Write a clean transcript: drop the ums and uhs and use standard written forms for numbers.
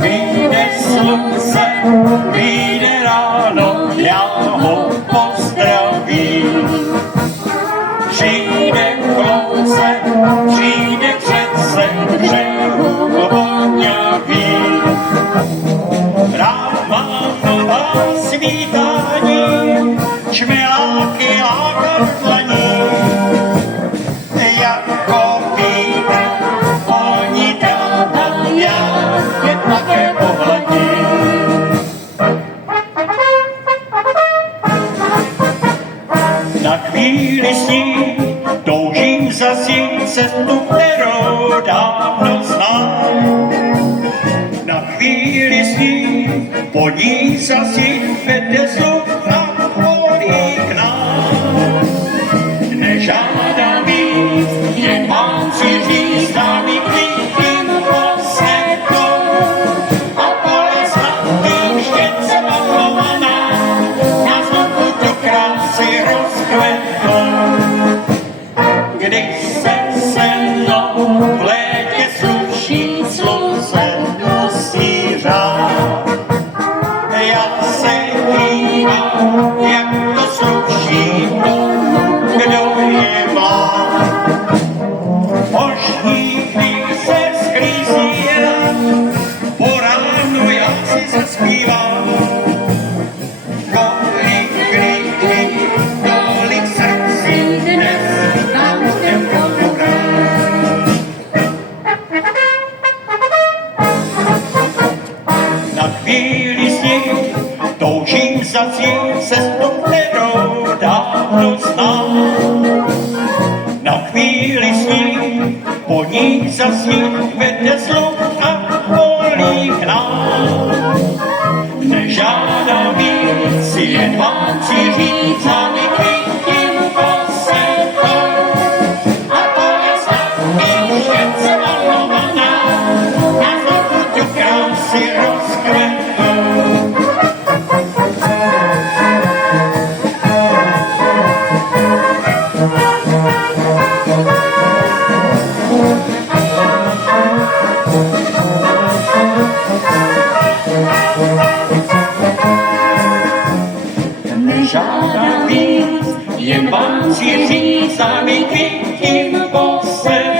Vyjde slunce, vyjde ráno, já ho pozdravím. Přijde klonce, přijde přece k břehu voňavý. Rád mám nová svítání, čmeláky lákat dlaní. Jako víte, oni dávat, já je také pohladím. Na chvíli s ní toužím zasít cestu, kterou dávno znám. Na chvíli s ní po ní zasít vede zub na volí k nám. Nežádám víc, jen mám si říct, dámy klíkým poslednou a pole zlatým štětce malovaná na znovu tu krásy rozkvetnou. Když se mnou v létě sluší, slunce musí řád. Já se dívám, jak to sluší tomu, kdo je mlád. Možný chvíl se sklízí jen, po ránu já si zaspívám. Kolik srdcí dnes nám všem podám. Na chvíli s ním toužím zazít cestu, kterou dávno znám. Na chvíli s ním po ní zazít vede zluk a volí k nám. Nežádám víc, jen vám chci říct, zámy kvítím posedou a pole zlatým štětce malovaná a znovu tu krásy rozkvetou. Nežádám víc, jen vám chci říct, zámy kvítím posledou.